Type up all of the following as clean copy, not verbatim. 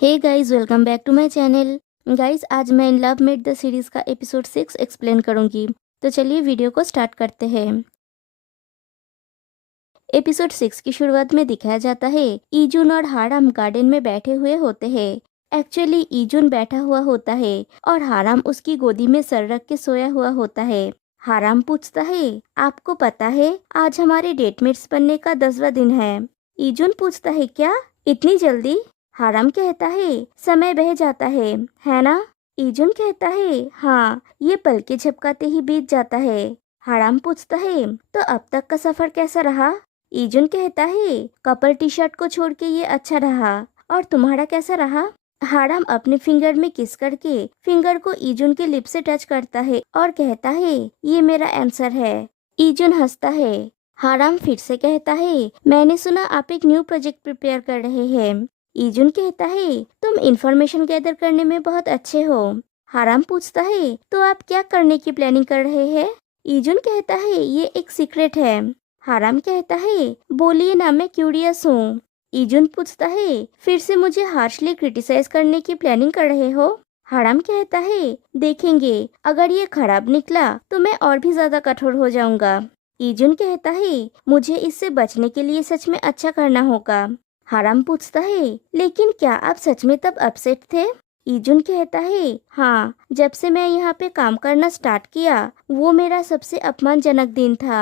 Hey guys, welcome back to my channel. Guys, आज मैं in love mate the series का episode 6 explain करूंगी। तो चलिए वीडियो को स्टार्ट करते हैं। एपिसोड 6 की शुरुआत में दिखाया जाता है ईजुन और हाराम गार्डन में बैठे हुए होते हैं। एक्चुअली ईजुन बैठा हुआ होता है और हाराम उसकी गोदी में सर रख के सोया हुआ होता है। हाराम पूछता है, आपको पता है आज हमारे डेटमेट्स बनने का 10वां दिन है। ईजुन पूछता है, क्या इतनी जल्दी? हाराम कहता है, समय बह जाता है ना? ईजुन कहता है, हाँ, ये पल के झपकाते ही बीत जाता है। हाराम पूछता है, तो अब तक का सफर कैसा रहा? ईजुन कहता है, कपल टी शर्ट को छोड़ के ये अच्छा रहा। और तुम्हारा कैसा रहा? हाराम अपने फिंगर में किस करके फिंगर को ईजुन के लिप से टच करता है और कहता है, ये मेरा आंसर है। ईजुन हंसता है। हाराम फिर से कहता है, मैंने सुना आप एक न्यू प्रोजेक्ट प्रिपेयर कर रहे हैं। ईजुन कहता है, तुम इंफॉर्मेशन गैदर करने में बहुत अच्छे हो। हाराम पूछता है, तो आप क्या करने की प्लानिंग कर रहे हैं? ईजुन कहता है, ये एक सीक्रेट है। हाराम कहता है, बोलिए ना, मैं क्यूरियस हूँ। ईजुन पूछता है, फिर से मुझे हार्शली क्रिटिसाइज करने की प्लानिंग कर रहे हो? हाराम कहता है, देखेंगे, अगर ये खराब निकला तो मैं और भी ज्यादा कठोर हो जाऊंगा। ईजुन कहता है, मुझे इससे बचने के लिए सच में अच्छा करना होगा। हाराम पूछता है, लेकिन क्या आप सच में तब अपसेट थे? ईजुन कहता है, हाँ, जब से मैं यहाँ पे काम करना स्टार्ट किया वो मेरा सबसे अपमानजनक दिन था।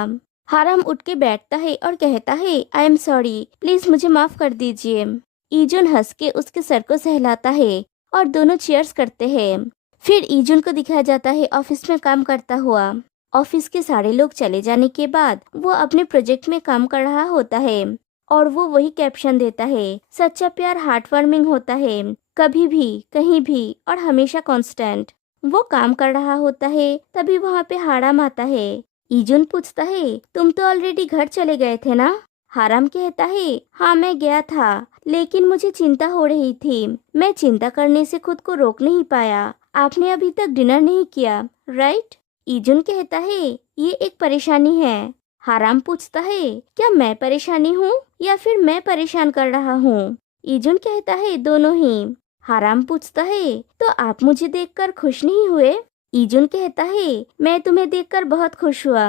हाराम उठ के बैठता है और कहता है, आई एम सॉरी, प्लीज मुझे माफ कर दीजिए। ईजुन हंस के उसके सर को सहलाता है और दोनों चीयर्स करते हैं। फिर ईजुन को दिखाया जाता है ऑफिस में काम करता हुआ। ऑफिस के सारे लोग चले जाने के बाद वो अपने प्रोजेक्ट में काम कर रहा होता है और वो वही कैप्शन देता है, सच्चा प्यार हार्ट वार्मिंग होता है, कभी भी, कहीं भी और हमेशा कांस्टेंट। वो काम कर रहा होता है, तभी वहाँ पे हाराम आता है। ईजुन पूछता है, तुम तो ऑलरेडी घर चले गए थे ना? हाराम कहता है, हाँ, मैं गया था, लेकिन मुझे चिंता हो रही थी। मैं चिंता करने से खुद को रोक नहीं पाया। आपने अभी तक डिनर नहीं किया, राइट? ईजुन कहता है, ये एक परेशानी है। हाराम पूछता है, क्या मैं परेशानी हूँ या फिर मैं परेशान कर रहा हूँ? ईजुन कहता है, दोनों ही। हाराम पूछता है, तो आप मुझे देखकर खुश नहीं हुए? ईजुन कहता है, मैं तुम्हें देखकर बहुत खुश हुआ।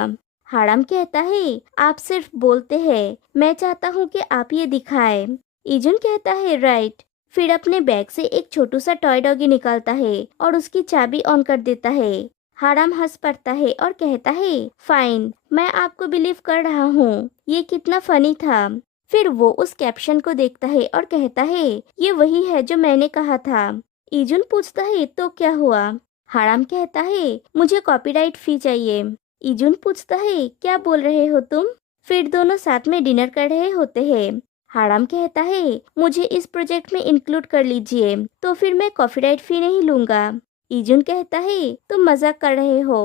हाराम कहता है, आप सिर्फ बोलते हैं, मैं चाहता हूँ कि आप ये दिखाएं। ईजुन कहता है, राइट। फिर अपने बैग से एक छोटू सा टॉय डॉगी निकालता है और उसकी चाबी ऑन कर देता है। हाराम हंस पड़ता है और कहता है, फाइन, मैं आपको बिलीव कर रहा हूँ, ये कितना फनी था। फिर वो उस कैप्शन को देखता है और कहता है, ये वही है जो मैंने कहा था। ईजुन पूछता है, तो क्या हुआ? हाराम कहता है, मुझे कॉपीराइट फी चाहिए। ईजुन पूछता है, क्या बोल रहे हो तुम? फिर दोनों साथ में डिनर कर रहे होते हैं। हाराम कहता है, मुझे इस प्रोजेक्ट में इंक्लूड कर लीजिए, तो फिर मैं कॉपीराइट फी नहीं लूंगा। ईजुन कहता है, तुम मजाक कर रहे हो।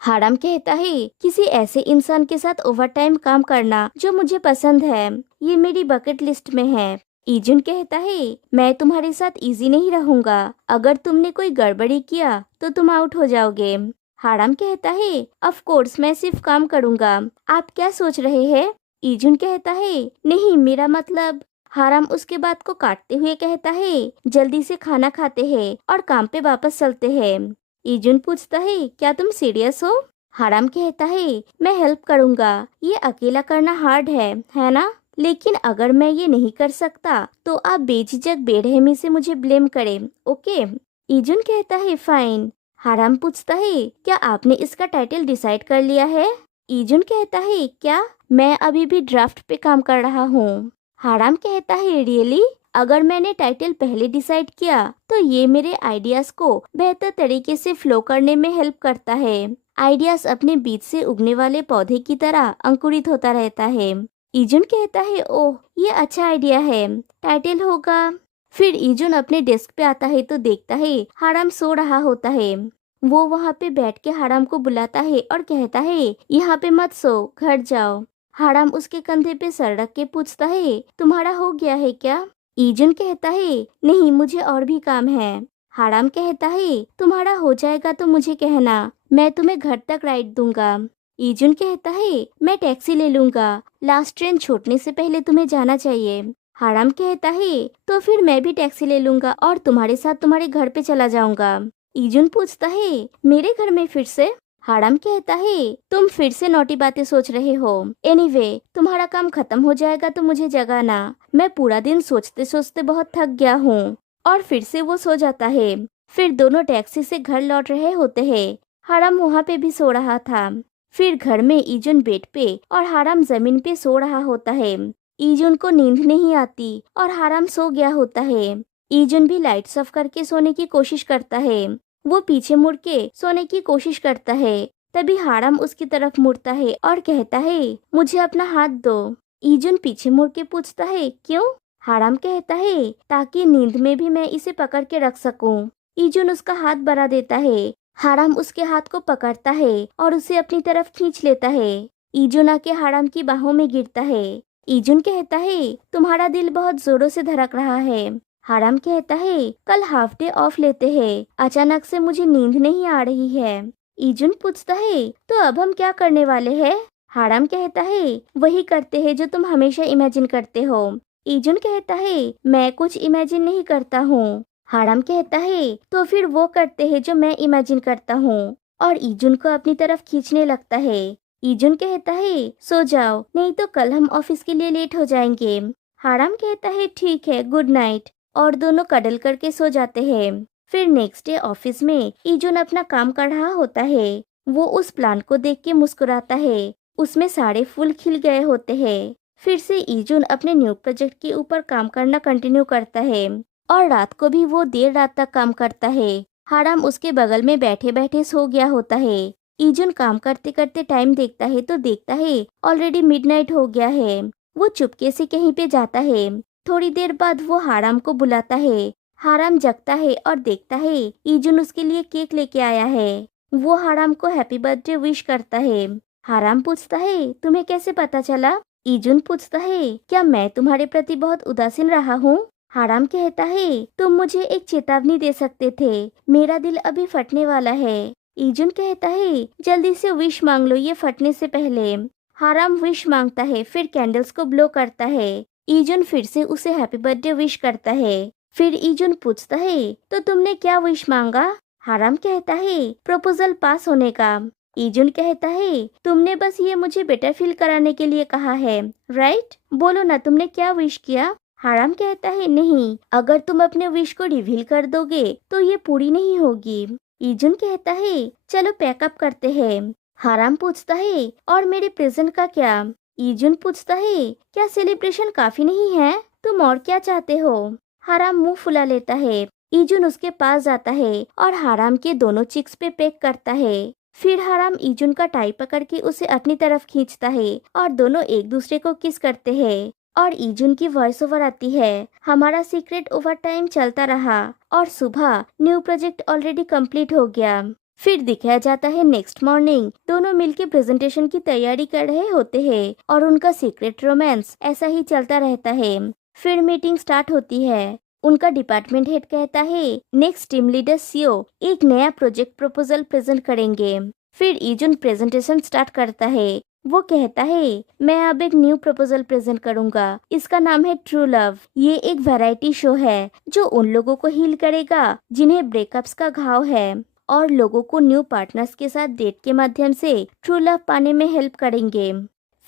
हाराम कहता है, किसी ऐसे इंसान के साथ ओवर टाइम काम करना जो मुझे पसंद है, ये मेरी बकेट लिस्ट में है। ईजुन कहता है, मैं तुम्हारे साथ इजी नहीं रहूंगा, अगर तुमने कोई गड़बड़ी किया तो तुम आउट हो जाओगे। हाराम कहता है, ऑफ कोर्स, मैं सिर्फ काम करूंगा, आप क्या सोच रहे हैं? ईजुन कहता है, नहीं, मेरा मतलब। हाराम उसके बात को काटते हुए कहता है, जल्दी से खाना खाते हैं और काम पे वापस चलते हैं। ईजुन पूछता है, क्या तुम सीरियस हो? हाराम कहता है, मैं हेल्प करूंगा, ये अकेला करना हार्ड है ना? लेकिन अगर मैं ये नहीं कर सकता तो आप बेझिझक बेरहमी से मुझे ब्लेम करें, ओके? ईजुन कहता है, फाइन। हाराम पूछता है, क्या आपने इसका टाइटल डिसाइड कर लिया है? ईजुन कहता है, क्या? मैं अभी भी ड्राफ्ट पे काम कर रहा हूँ। हाराम कहता है, रियली? अगर मैंने टाइटल पहले डिसाइड किया तो ये मेरे आइडियाज को बेहतर तरीके से फ्लो करने में हेल्प करता है। आइडियाज अपने बीज से उगने वाले पौधे की तरह अंकुरित होता रहता है। ईजुन कहता है, ओह, ये अच्छा आइडिया है, टाइटल होगा। फिर ईजुन अपने डेस्क पे आता है तो देखता है हाराम सो रहा होता है। वो वहाँ पे बैठ के हाराम को बुलाता है और कहता है, यहाँ पे मत सो, घर जाओ। हाराम उसके कंधे पे सर रख के पूछता है, तुम्हारा हो गया है क्या? ईजुन कहता है, नहीं, मुझे और भी काम है। हाराम कहता है, तुम्हारा हो जाएगा तो मुझे कहना, मैं तुम्हें घर तक राइड दूंगा। ईजुन कहता है, मैं टैक्सी ले लूंगा, लास्ट ट्रेन छूटने से पहले तुम्हें जाना चाहिए। हाराम कहता है तो फिर मैं भी टैक्सी ले लूंगा और तुम्हारे साथ तुम्हारे घर पे चला जाऊंगा। ईजुन पूछता है मेरे घर में फिर से? हाराम कहता है तुम फिर से नौटी बातें सोच रहे हो। एनीवे, तुम्हारा काम खत्म हो जाएगा तो मुझे जगाना, मैं पूरा दिन सोचते सोचते बहुत थक गया हूँ। और फिर से वो सो जाता है। फिर दोनों टैक्सी से घर लौट रहे होते हैं। हाराम वहाँ पे भी सो रहा था। फिर घर में ईजुन बेड पे और हाराम जमीन पे सो रहा होता है। ईजुन को नींद नहीं आती और हाराम सो गया होता है। ईजुन भी लाइट्स ऑफ करके सोने की कोशिश करता है। वो पीछे मुड़ के सोने की कोशिश करता है। तभी हाराम उसकी तरफ मुड़ता है और कहता है मुझे अपना हाथ दो। ईजुन पीछे मुड़ के पूछता है क्यों? हाराम कहता है ताकि नींद में भी मैं इसे पकड़ के रख सकूं। ईजुन उसका हाथ बढ़ा देता है। हाराम उसके हाथ को पकड़ता है और उसे अपनी तरफ खींच लेता है। ईजुन आके हाराम की बाहों में गिरता है। ईजुन कहता है तुम्हारा दिल बहुत जोरों से धड़क रहा है। हाराम कहता है कल हाफ डे ऑफ लेते हैं, अचानक से मुझे नींद नहीं आ रही है। ईजुन पूछता है तो अब हम क्या करने वाले हैं? हाराम कहता है वही करते हैं जो तुम हमेशा इमेजिन करते हो। ईजुन कहता है मैं कुछ इमेजिन नहीं करता हूँ। हाराम कहता है तो फिर वो करते हैं जो मैं इमेजिन करता हूँ, और ईजुन को अपनी तरफ खींचने लगता है। ईजुन कहता है सो जाओ, नहीं तो कल हम ऑफिस के लिए लेट हो जाएंगे। हाराम कहता है ठीक है, गुड नाइट, और दोनों कडल करके सो जाते हैं। फिर नेक्स्ट डे ऑफिस में ईजुन अपना काम कर रहा होता है। वो उस प्लांट को देख के मुस्कुराता है। उसमें सारे फूल खिल गए होते हैं। फिर से ईजुन अपने न्यू प्रोजेक्ट के ऊपर काम करना कंटिन्यू करता है और रात को भी वो देर रात तक काम करता है। हाराम उसके बगल में बैठे बैठे सो गया होता है। ईजुन काम करते करते टाइम देखता है तो देखता है ऑलरेडी मिडनाइट हो गया है। वो चुपके से कहीं पे जाता है। थोड़ी देर बाद वो हाराम को बुलाता है। हाराम जगता है और देखता है ईजुन उसके लिए केक लेके आया है। वो हाराम को हैप्पी बर्थडे विश करता है। हाराम पूछता है तुम्हें कैसे पता चला? ईजुन पूछता है क्या मैं तुम्हारे प्रति बहुत उदासीन रहा हूँ? हाराम कहता है तुम मुझे एक चेतावनी दे सकते थे, मेरा दिल अभी फटने वाला है। ईजुन कहता है जल्दी से विश मांग लो ये फटने से पहले। हाराम विश मांगता है, फिर कैंडल्स को ब्लो करता है। ईजुन फिर से उसे हैप्पी बर्थडे विश करता है। फिर ईजुन पूछता है तो तुमने क्या विश मांगा? हाराम कहता है प्रपोजल पास होने का। ईजुन कहता है तुमने बस ये मुझे बेटर फील कराने के लिए कहा है, राइट? बोलो ना तुमने क्या विश किया? हाराम कहता है नहीं, अगर तुम अपने विश को रिवील कर दोगे तो ये पूरी नहीं होगी। ईजुन कहता है चलो पैकअप करते हैं। हाराम पूछता है और मेरे प्रेजेंट का क्या? ईजुन पूछता है क्या सेलिब्रेशन काफी नहीं है, तुम और क्या चाहते हो? हाराम मुंह फुला लेता है। ईजुन उसके पास जाता है और हाराम के दोनों चिक्स पे पेक करता है। फिर हाराम ईजुन का टाई पकड़ के उसे अपनी तरफ खींचता है और दोनों एक दूसरे को किस करते हैं। और ईजुन की वॉइस ओवर आती है हमारा सीक्रेट ओवर टाइम चलता रहा और सुबह न्यू प्रोजेक्ट ऑलरेडी कंप्लीट हो गया। फिर दिखाया जाता है नेक्स्ट मॉर्निंग दोनों मिलके प्रेजेंटेशन की तैयारी कर रहे होते हैं और उनका सीक्रेट रोमांस ऐसा ही चलता रहता है। फिर मीटिंग स्टार्ट होती है। उनका डिपार्टमेंट हेड कहता है नेक्स्ट टीम लीडर सीओ एक नया प्रोजेक्ट प्रपोजल प्रेजेंट करेंगे। फिर ईजुन प्रेजेंटेशन स्टार्ट करता है। वो कहता है मैं अब एक न्यू प्रपोजल प्रेजेंट करूंगा, इसका नाम है ट्रू लव। ये एक वैरायटी शो है जो उन लोगों को हील करेगा जिन्हें ब्रेकअप्स का घाव है और लोगों को न्यू पार्टनर्स के साथ डेट के माध्यम से ट्रू लव पाने में हेल्प करेंगे।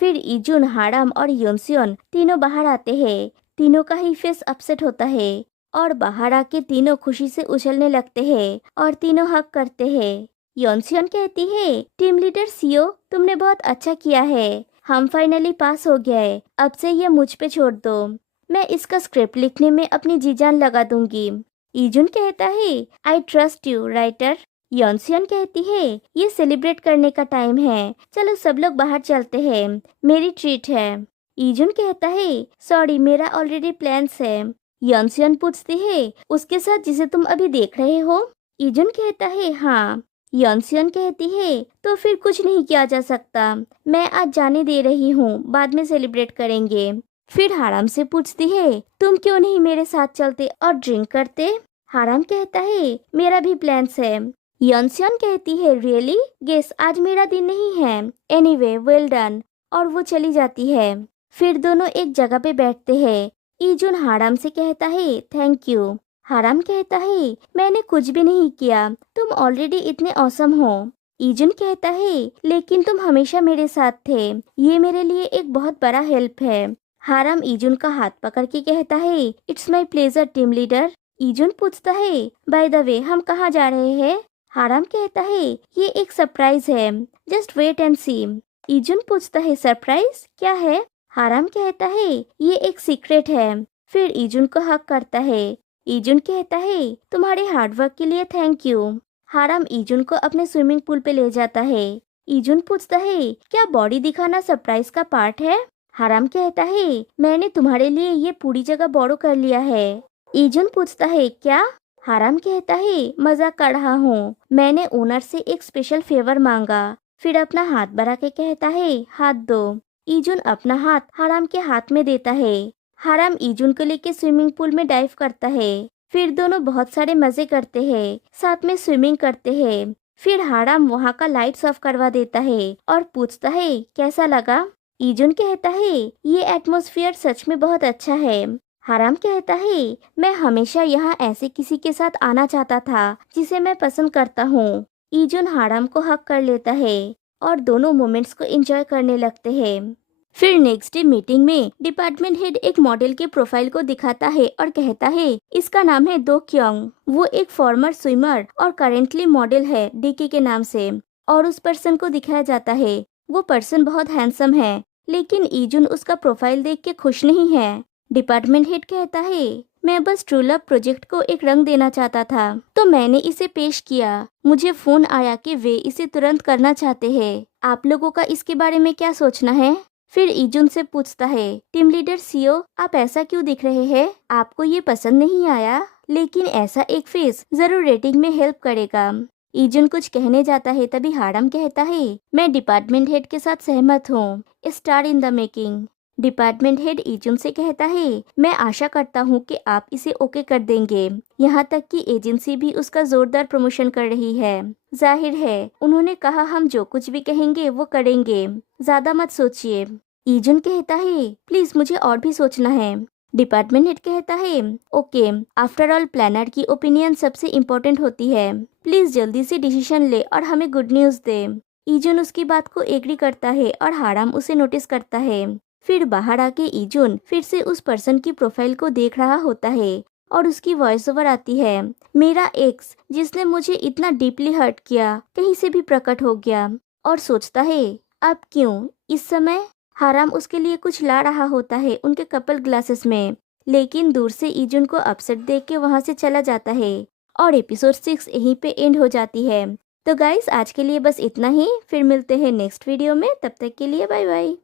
फिर ईजुन, हाराम और योनसियोन तीनों बाहर आते हैं। तीनों का ही फेस अपसेट होता है और बाहर आके तीनों खुशी से उछलने लगते हैं और तीनों हक करते हैं। योनसियोन कहती है टीम लीडर सीओ तुमने बहुत अच्छा किया है, हम फाइनली पास हो गए, अब से ये मुझ पे छोड़ दो, मैं इसका स्क्रिप्ट लिखने में अपनी जी जान लगा दूंगी। ईजुन कहता है आई ट्रस्ट यू राइटर। योनसियोन कहती है ये सेलिब्रेट करने का टाइम है, चलो सब लोग बाहर चलते हैं, मेरी ट्रीट है। ईजुन कहता है सॉरी मेरा ऑलरेडी प्लान्स है। योनसियोन पूछती है उसके साथ जिसे तुम अभी देख रहे हो? ईजुन कहता है हाँ। योनसियोन कहती है तो फिर कुछ नहीं किया जा सकता, मैं आज जाने दे रही हूँ, बाद में सेलिब्रेट करेंगे। फिर हाराम से पूछती है तुम क्यों नहीं मेरे साथ चलते और ड्रिंक करते? हाराम कहता है मेरा भी प्लान्स है। योनसियोन कहती है रियली? गेस आज मेरा दिन नहीं है, एनीवे वेल डन, और वो चली जाती है। फिर दोनों एक जगह पे बैठते हैं। ईजुन हाराम से कहता है थैंक यू। हाराम कहता है मैंने कुछ भी नहीं किया, तुम ऑलरेडी इतने ऑसम हो। ईजुन कहता है लेकिन तुम हमेशा मेरे साथ थे, ये मेरे लिए एक बहुत बड़ा हेल्प है। हाराम ईजुन का हाथ पकड़ के कहता है it's my pleasure team leader. Eijun पूछता है बाय द वे हम कहाँ जा रहे हैं। हाराम कहता है ये एक सरप्राइज है, जस्ट वेट एंड सी। ईजुन पूछता है सरप्राइज क्या है। हाराम कहता है ये एक सीक्रेट है। फिर ईजुन को हक करता है। ईजुन कहता है तुम्हारे हार्डवर्क के लिए थैंक यू। हाराम ईजुन को अपने स्विमिंग पूल पे ले जाता है। ईजुन पूछता है क्या बॉडी दिखाना सरप्राइज का पार्ट है। हाराम कहता है मैंने तुम्हारे लिए ये पूरी जगह बोरो कर लिया है। ईजुन पूछता है क्या। हाराम कहता है मजाक कर रहा हूँ, मैंने ओनर से एक स्पेशल फेवर मांगा। फिर अपना हाथ बढ़ा के कहता है हाथ दो। ईजुन अपना हाथ हाराम के हाथ में देता है। हाराम ईजुन को लेके स्विमिंग पूल में डाइव करता है। फिर दोनों बहुत सारे मजे करते हैं, साथ में स्विमिंग करते हैं। फिर हाराम वहाँ का लाइट्स ऑफ करवा देता है और पूछता है कैसा लगा। ईजुन कहता है ये एटमॉस्फेयर सच में बहुत अच्छा है। हाराम कहता है मैं हमेशा यहाँ ऐसे किसी के साथ आना चाहता था जिसे मैं पसंद करता हूँ। ईजुन हाराम को हक कर लेता है और दोनों मोमेंट्स को एंजॉय करने लगते हैं। फिर नेक्स्ट डे मीटिंग में डिपार्टमेंट हेड एक मॉडल के प्रोफाइल को दिखाता है और कहता है इसका नाम है दो क्योंग। वो एक फॉर्मर स्विमर और करेंटली मॉडल है डीके के नाम से। और उस पर्सन को दिखाया जाता है। वो पर्सन बहुत हैंडसम है, लेकिन ईजुन उसका प्रोफाइल देख के खुश नहीं है। डिपार्टमेंट हेड कहता है मैं बस ट्रू लव प्रोजेक्ट को एक रंग देना चाहता था, तो मैंने इसे पेश किया। मुझे फोन आया कि वे इसे तुरंत करना चाहते हैं। आप लोगों का इसके बारे में क्या सोचना है। फिर ईजुन से पूछता है टीम लीडर सीओ आप ऐसा क्यों दिख रहे हैं, आपको ये पसंद नहीं आया, लेकिन ऐसा एक फेस जरूर रेटिंग में हेल्प करेगा। ईजुन कुछ कहने जाता है तभी हाराम कहता है मैं डिपार्टमेंट हेड के साथ सहमत हूँ, star in the making. Department head Eijun से कहता है मैं आशा करता हूँ कि आप इसे ओके कर देंगे। यहाँ तक कि एजेंसी भी उसका जोरदार प्रमोशन कर रही है। जाहिर है उन्होंने कहा हम जो कुछ भी कहेंगे वो करेंगे, ज्यादा मत सोचिए। ईजुन कहता है प्लीज मुझे और भी सोचना है। डिपार्टमेंट हेड कहता है ओके, आफ्टर ऑल प्लानर की ओपिनियन सबसे इम्पोर्टेंट होती है, प्लीज जल्दी से डिसीजन ले और हमें गुड न्यूज दे। ईजुन उसकी बात को एग्री करता है और हाराम उसे नोटिस करता है। फिर बाहर आके ईजुन फिर से उस पर्सन की प्रोफाइल को देख रहा होता है और उसकी वॉइस ओवर आती है मेरा एक्स जिसने मुझे इतना डीपली हर्ट किया कहीं से भी प्रकट हो गया। और सोचता है अब क्यों। इस समय हाराम उसके लिए कुछ ला रहा होता है उनके कपल ग्लासेस में, लेकिन दूर से ईजुन को अपसेट देख के वहाँ से चला जाता है। और एपिसोड 6 यहीं पे एंड हो जाती है। तो गाइस आज के लिए बस इतना ही, फिर मिलते हैं नेक्स्ट वीडियो में, तब तक के लिए बाय बाय।